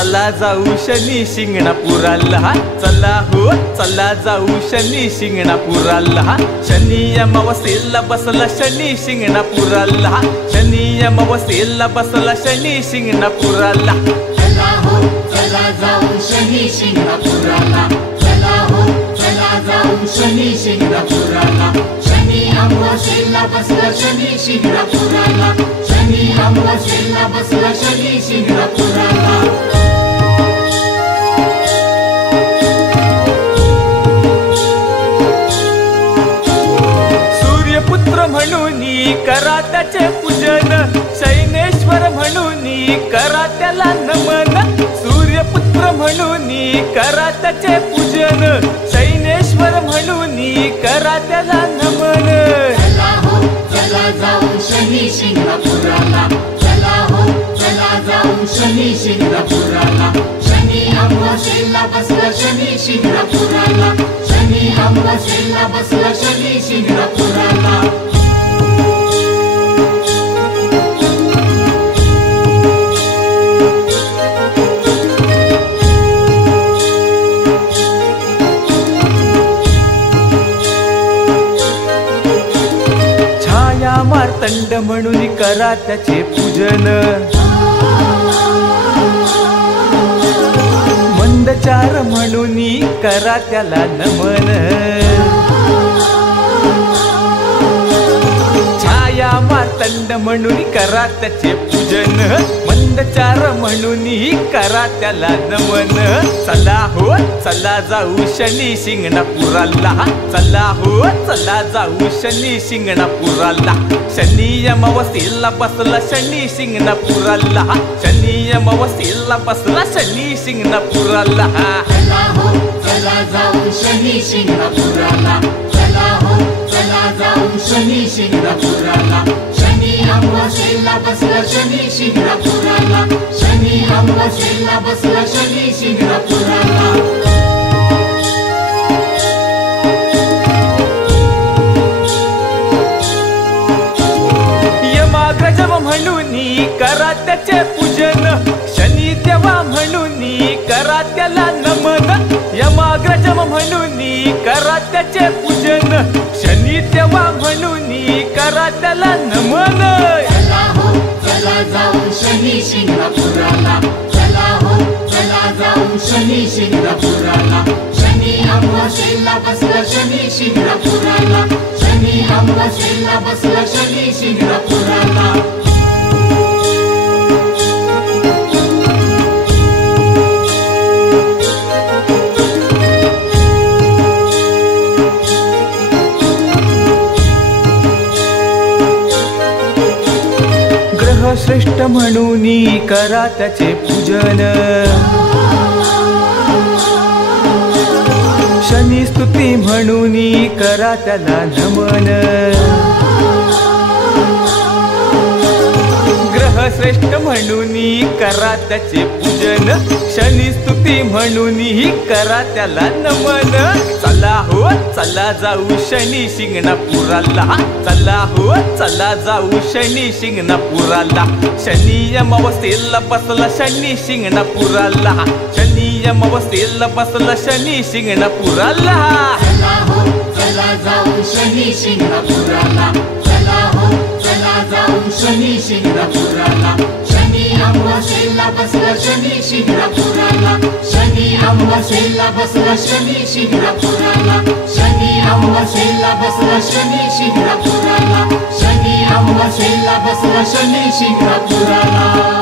चला जाऊ शनी शिंगणापुराला, चला हो चला जाऊ शनी शिंगणापुराला. शनी अमावस्येला बसला शनी शिंगणापुराला, शनी अमावस्येला बसला शनी शिंगणापुराला. चला हो चला जाऊ शनी शिंगणापुराला, चला हो चला जाऊ शनी शिंगणापुराला. शनी अमावस्येला बसला शनी शिंगणापुराला, शनी अमावस्येला बसला शनी शिंगणापुराला. सूर्यपुत्र म्हणून करा त्याचे पूजन, शैनेश्वर म्हणून करा त्याला नमन. सूर्यपुत्र म्हणून करा त्याचे पूजन, शैनेश्वर म्हणून करा त्याला नमन. चला हो चला जाऊ शनी शिंगणापुराला, चला हो चला जाऊ शनी शिंगणापुराला. शनी अमावस्येला बसला शनी शिंगणापुराला, शनी अमावस्येला बसला शनी शिंगणापुराला. मार्तंड म्हणून करा त्याचे पूजन, मंदचार म्हणून करा त्याला नमन. छाया मार्तंड म्हणून करा त्याचे पूजन, मंदचार म्हणून करा त्याला नमन. चला हो चला जाऊ शनी शिंगणापुराला, चला हो चला जाऊ शनी शिंगणापुराला. शनी अमावस्येला बसला शनी शिंगणापुराला, शनी अमावस्येला बसला शनी शिंगणापुराला. चला हो चला जाऊ शनी शिंगणापुराला, चला हो चला जाऊ शनी शिंगणापुराला. शनी अमावस्येला बसला शनी शिंगणापुराला, शनी अमावस्येला बसला शनी शिंगणापुराला. यमाग्रजम म्हणून करा त्याचे पूजन, शनी देवा म्हणून करा त्याला नमन. यमाग्रजम म्हणून करा त्याचे पूजन, शनी देवा म्हणून करा त्याला नमन. चला हो चला जाऊ शनी शिंगणापुराला, चला हो चला जाऊ शनी शिंगणापुराला. शनी अमावस्येला बसला शनी शिंगणापुराला, शनी अमावस्येला बसला शनी शिंगणापुराला. श्रेष्ठ म्हणून करा त्याचे पूजन, शनी स्तुती म्हणून करा त्याला नमन. ग्रह श्रेष्ठ म्हणून करा त्याचे पूजन, शनी स्तुती म्हणून करा त्याला नमन. चला हो चला जाऊ शनी शिंगणापुराला, चला हो चला जाऊ शनी शिंगणापुराला. शनी अमावस्येला बसला शनी शिंगणापुराला, शनी अमावस्येला बसला शनी शिंगणापुराला. चला हो चला जाऊ शनी शिंगणापुराला, चला हो चला जाऊ शनी शिंगणापुराला. शनी अमावस्येला बसला शनी शिंगणापुराला, शनी अमावस्येला बसला शनी शिंगणापुराला. शनी अमावस्येला बसला शनी शिंगणापुराला, शनी अमावस्येला बसला शनी शिंगणापुराला.